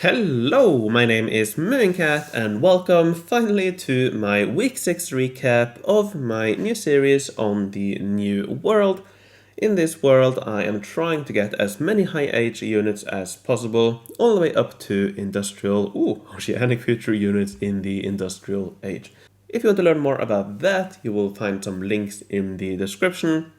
Hello, my name is Mooncat and welcome finally to my week 6 recap of my new series on the New World. In this world I am trying to get as many high age units as possible, all the way up to oceanic future units in the industrial age. If you want to learn more about that, you will find some links in the description.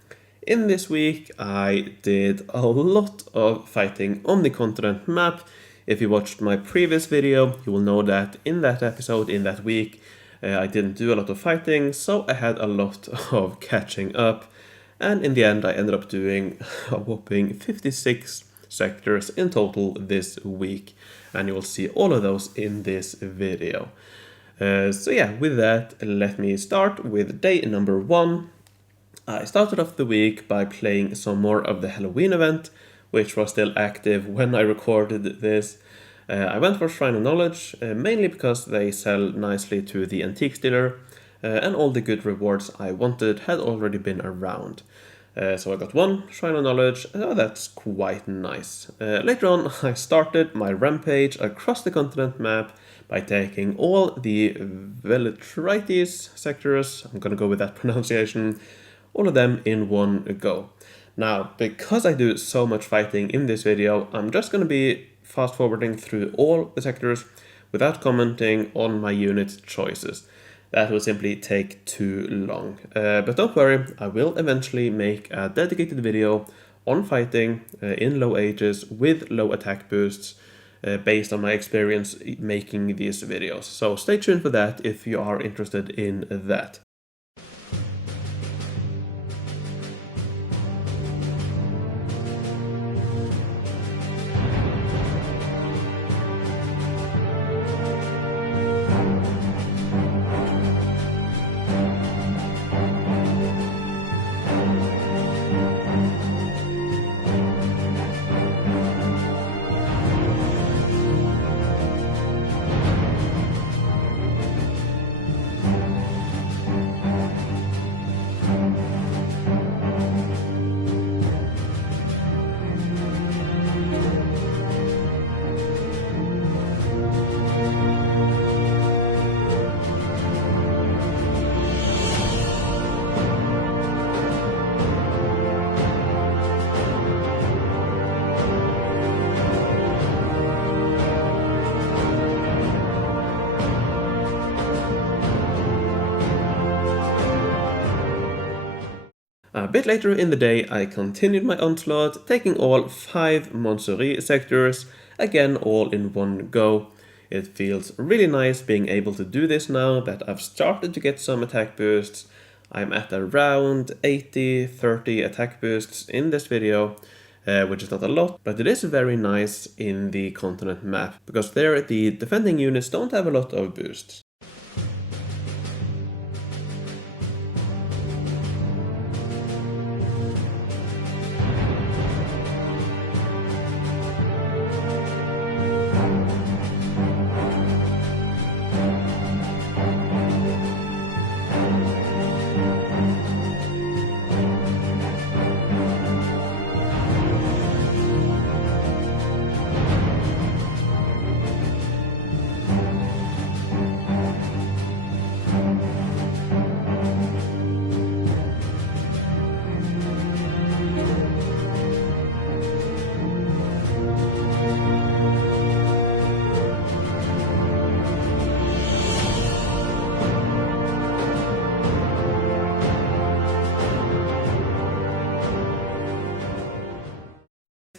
In this week I did a lot of fighting on the continent map. If you watched my previous video, you will know that in that episode, in that week, I didn't do a lot of fighting, so I had a lot of catching up. And in the end, I ended up doing a whopping 56 sectors in total this week. And you will see all of those in this video. With that, let me start with day number 1. I started off the week by playing some more of the Halloween event, which was still active when I recorded this. I went for Shrine of Knowledge, mainly because they sell nicely to the antiques dealer, and all the good rewards I wanted had already been around. So I got one Shrine of Knowledge, that's quite nice. Later on I started my rampage across the continent map by taking all the Veletrites sectors, I'm gonna go with that pronunciation, all of them in one go. Now, because I do so much fighting in this video, I'm just going to be fast forwarding through all the sectors without commenting on my unit choices. That will simply take too long. But don't worry, I will eventually make a dedicated video on fighting in low ages with low attack boosts based on my experience making these videos. So stay tuned for that if you are interested in that. A bit later in the day I continued my onslaught, taking all 5 Moravaria sectors, again all in one go. It feels really nice being able to do this now that I've started to get some attack boosts. I'm at around 80-30 attack boosts in this video, which is not a lot, but it is very nice in the continent map, because there the defending units don't have a lot of boosts.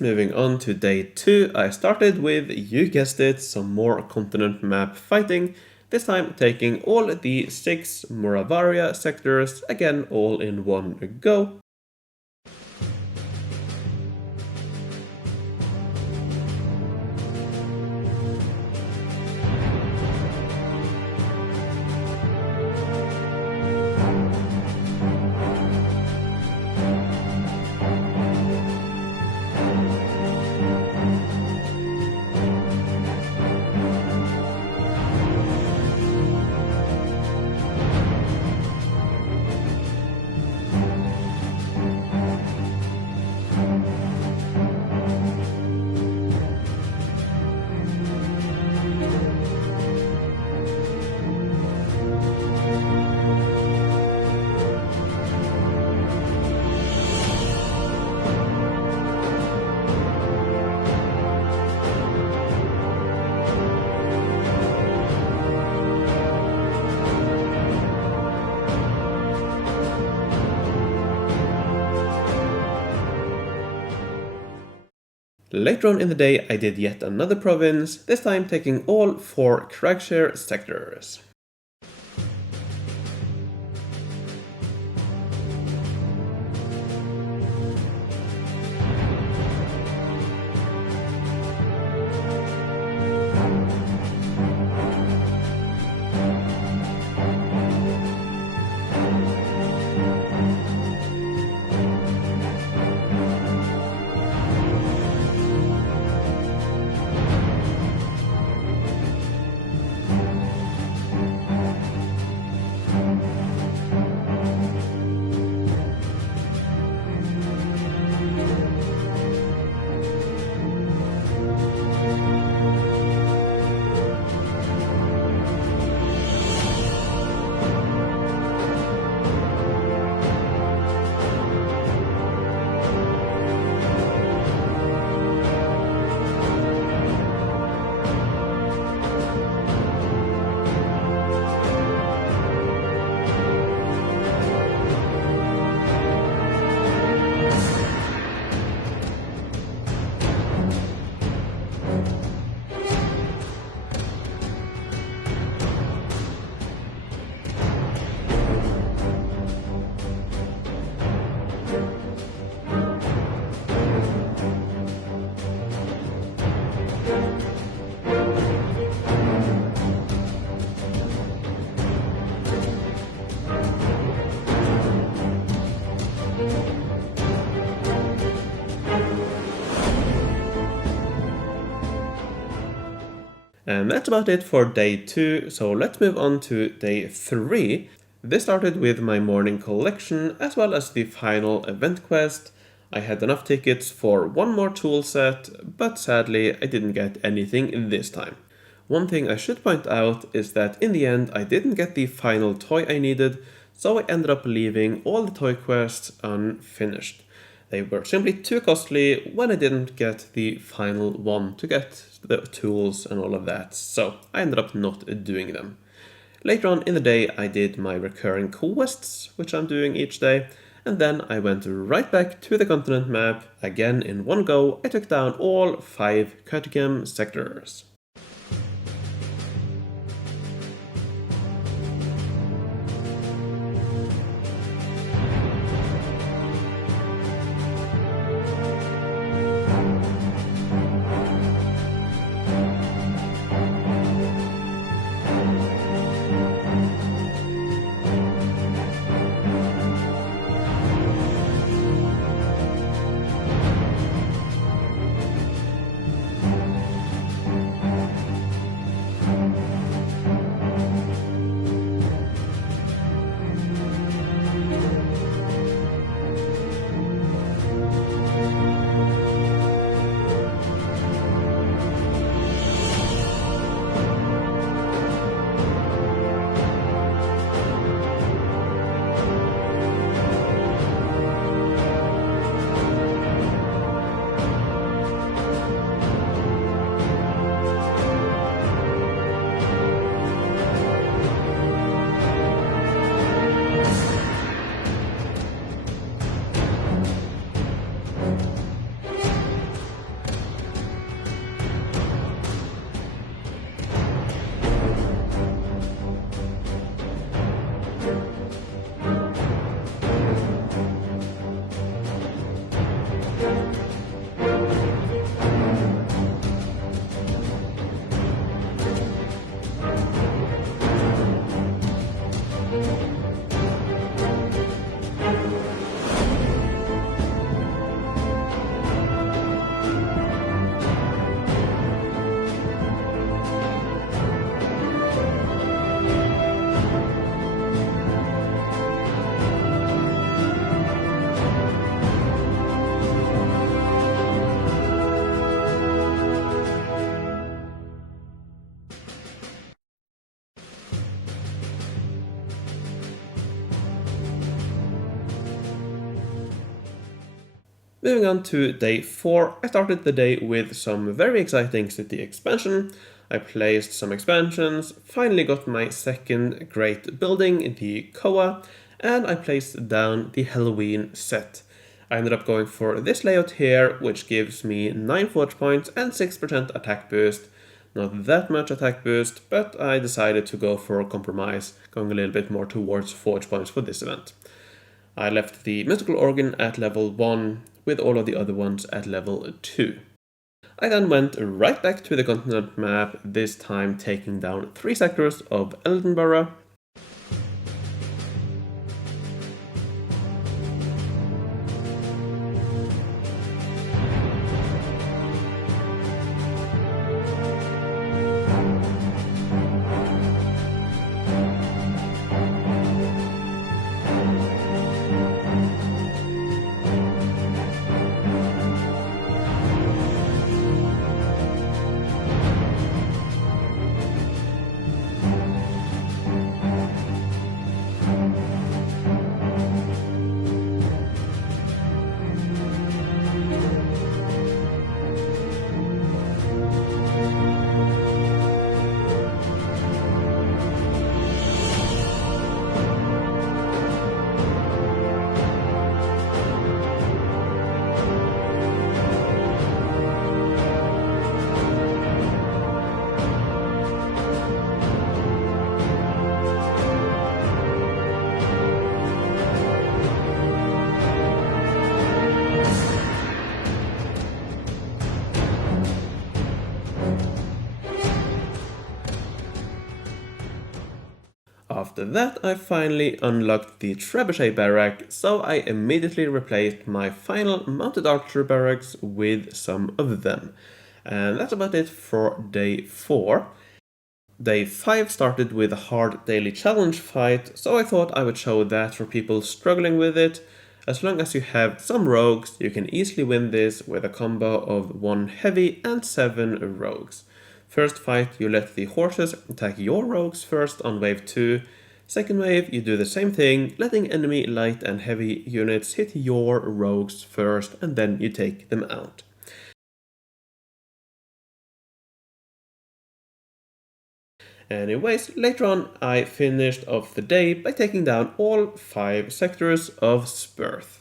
Moving on to day 2, I started with, you guessed it, some more continent map fighting, this time taking all the 6 Moravaria sectors, again all in one go. Later on in the day I did yet another province, this time taking all 4 Craigshire sectors. And that's about it for day 2, so let's move on to day 3. This started with my morning collection as well as the final event quest. I had enough tickets for one more tool set, but sadly I didn't get anything this time. One thing I should point out is that in the end I didn't get the final toy I needed, so I ended up leaving all the toy quests unfinished. They were simply too costly when I didn't get the final one to get the tools and all of that, so I ended up not doing them. Later on in the day I did my recurring quests, which I'm doing each day, and then I went right back to the continent map. Again in one go I took down all 5 Cuttingham sectors. Moving on to day 4, I started the day with some very exciting city expansion. I placed some expansions, finally got my second great building, the Koa, and I placed down the Halloween set. I ended up going for this layout here, which gives me 9 forge points and 6% attack boost. Not that much attack boost, but I decided to go for a compromise, going a little bit more towards forge points for this event. I left the mystical organ at level 1, with all of the other ones at level 2. I then went right back to the continent map, this time taking down 3 sectors of Eldenborough. After that, I finally unlocked the Trebuchet Barracks, so I immediately replaced my final Mounted Archer Barracks with some of them. And that's about it for day 4. Day 5 started with a hard daily challenge fight, so I thought I would show that for people struggling with it. As long as you have some rogues, you can easily win this with a combo of 1 heavy and 7 rogues. First fight, you let the horses attack your rogues first on wave 2. Second wave, you do the same thing, letting enemy light and heavy units hit your rogues first, and then you take them out. Anyways, later on I finished off the day by taking down all 5 sectors of Spearth.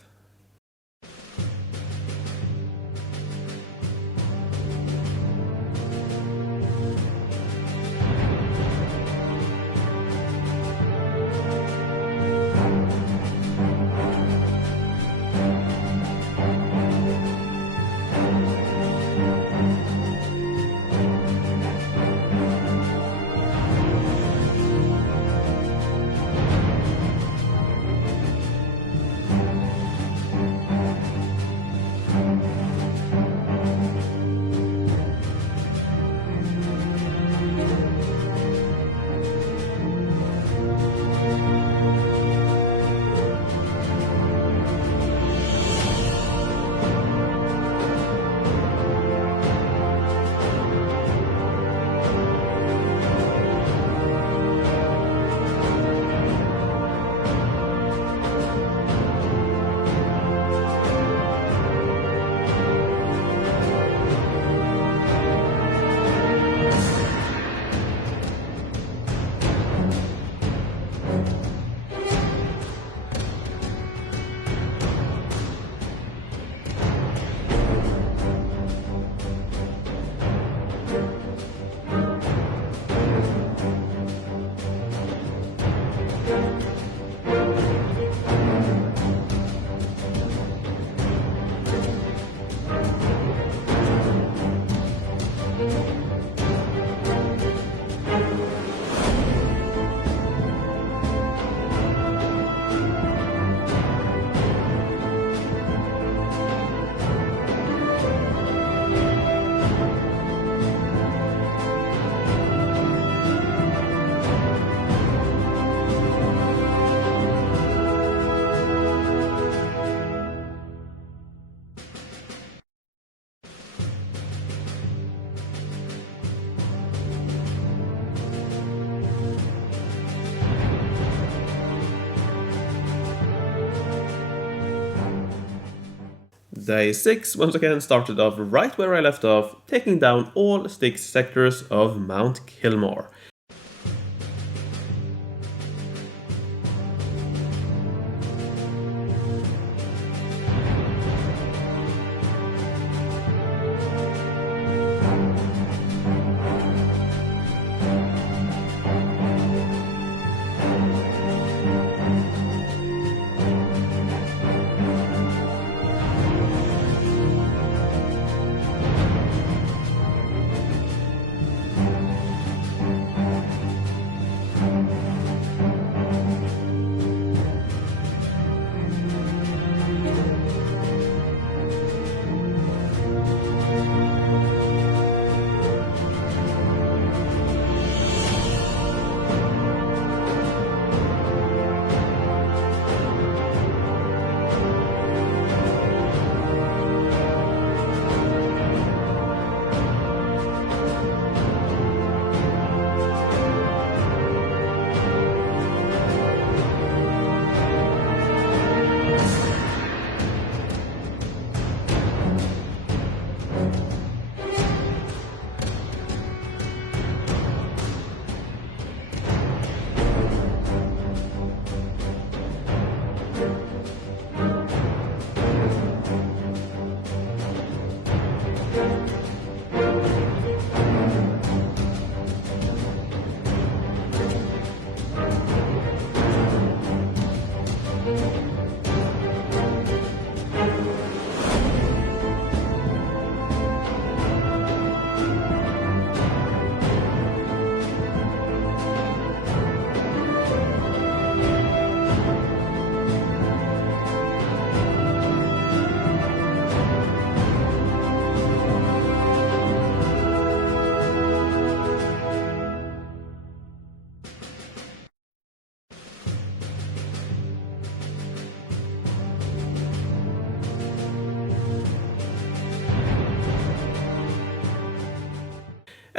Day 6 once again started off right where I left off, taking down all 6 sectors of Mount Killmore.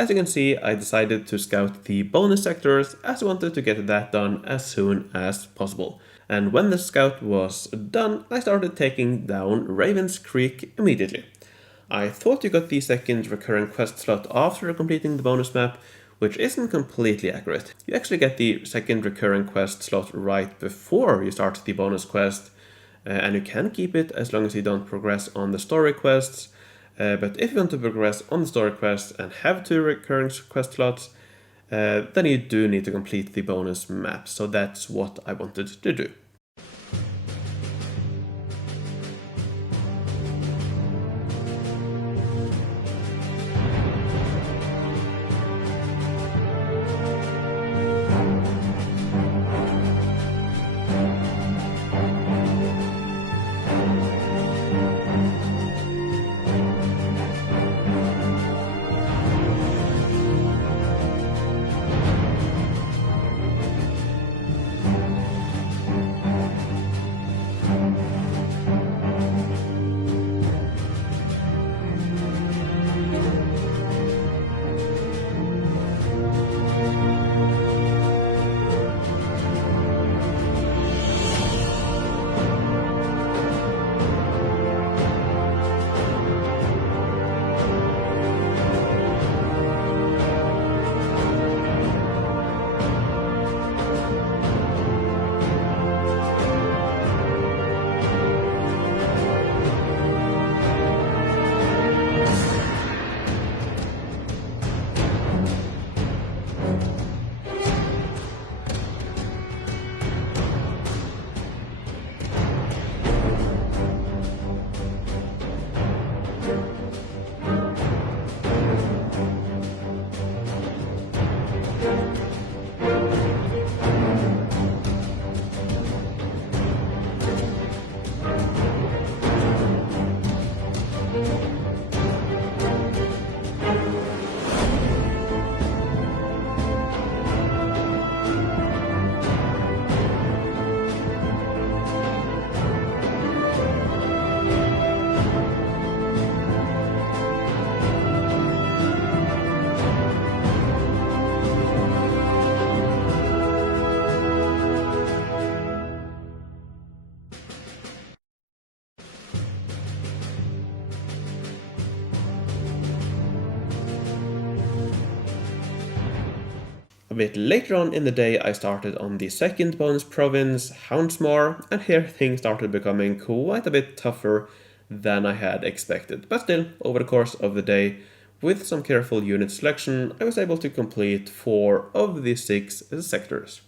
As you can see, I decided to scout the bonus sectors as I wanted to get that done as soon as possible. And when the scout was done, I started taking down Ravens Creek immediately. I thought you got the second recurring quest slot after completing the bonus map, which isn't completely accurate. You actually get the second recurring quest slot right before you start the bonus quest, and you can keep it as long as you don't progress on the story quests. But if you want to progress on the story quests and have 2 recurring quest slots, then you do need to complete the bonus map. So that's what I wanted to do. A bit later on in the day I started on the second bonus province, Houndsmoor, and here things started becoming quite a bit tougher than I had expected. But still, over the course of the day, with some careful unit selection, I was able to complete 4 of the 6 sectors.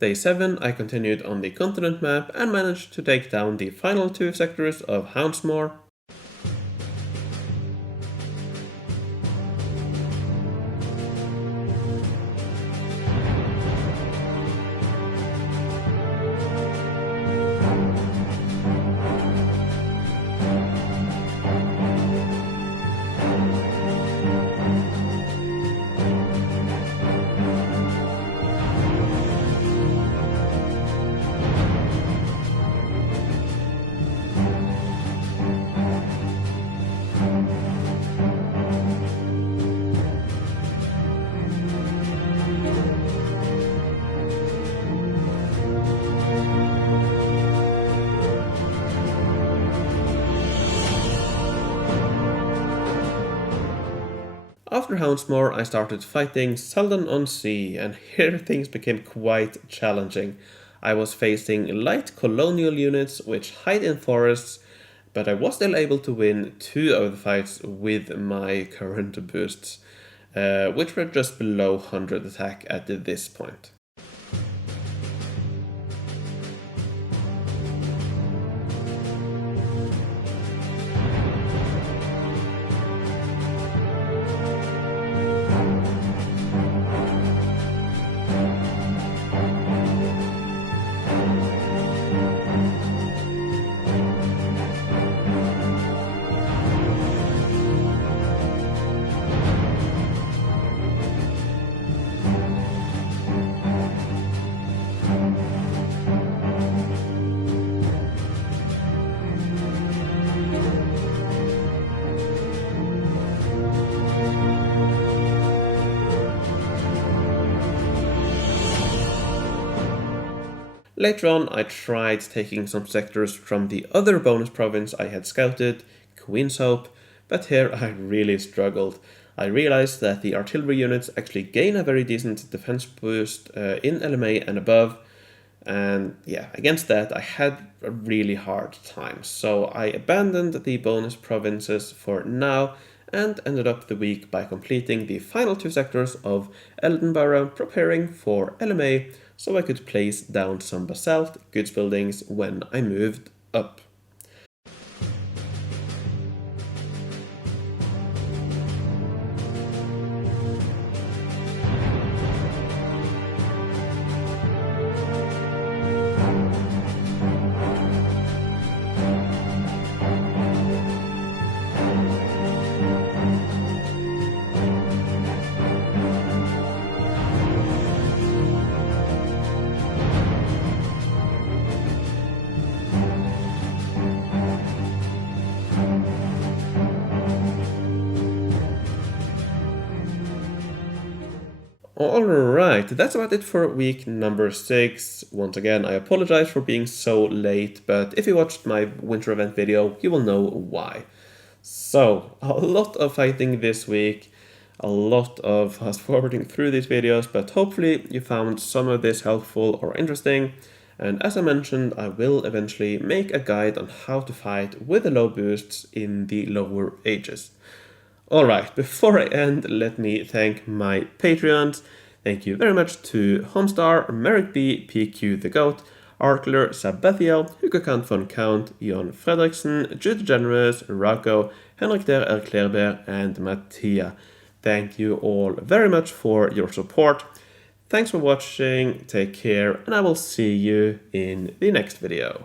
Day 7 I continued on the continent map and managed to take down the final 2 sectors of Houndsmoor. After Houndsmoor, I started fighting Zaldon-on-Sea, and here things became quite challenging. I was facing light colonial units which hide in forests, but I was still able to win 2 of the fights with my current boosts, which were just below 100 attack at this point. Later on, I tried taking some sectors from the other bonus province I had scouted, Queen's Hope, but here I really struggled. I realized that the artillery units actually gain a very decent defense boost in LMA and above, and yeah, against that I had a really hard time. So I abandoned the bonus provinces for now and ended up the week by completing the final 2 sectors of Eldenborough, preparing for LMA so I could place down some basalt goods buildings when I moved up. Alright, that's about it for week number 6. Once again, I apologize for being so late, but if you watched my winter event video, you will know why. So, a lot of fighting this week, a lot of fast forwarding through these videos, but hopefully you found some of this helpful or interesting. And as I mentioned, I will eventually make a guide on how to fight with the low boosts in the lower ages. Alright, before I end, let me thank my Patreons. Thank you very much to Homestar, Merrick B, PQ the Goat, Arkler, Sabethiel, Hugo Kant von Count, Jon Fredriksen, Jude Generous, Rauko, Henrik der Erklärber, and Mattia. Thank you all very much for your support. Thanks for watching, take care, and I will see you in the next video.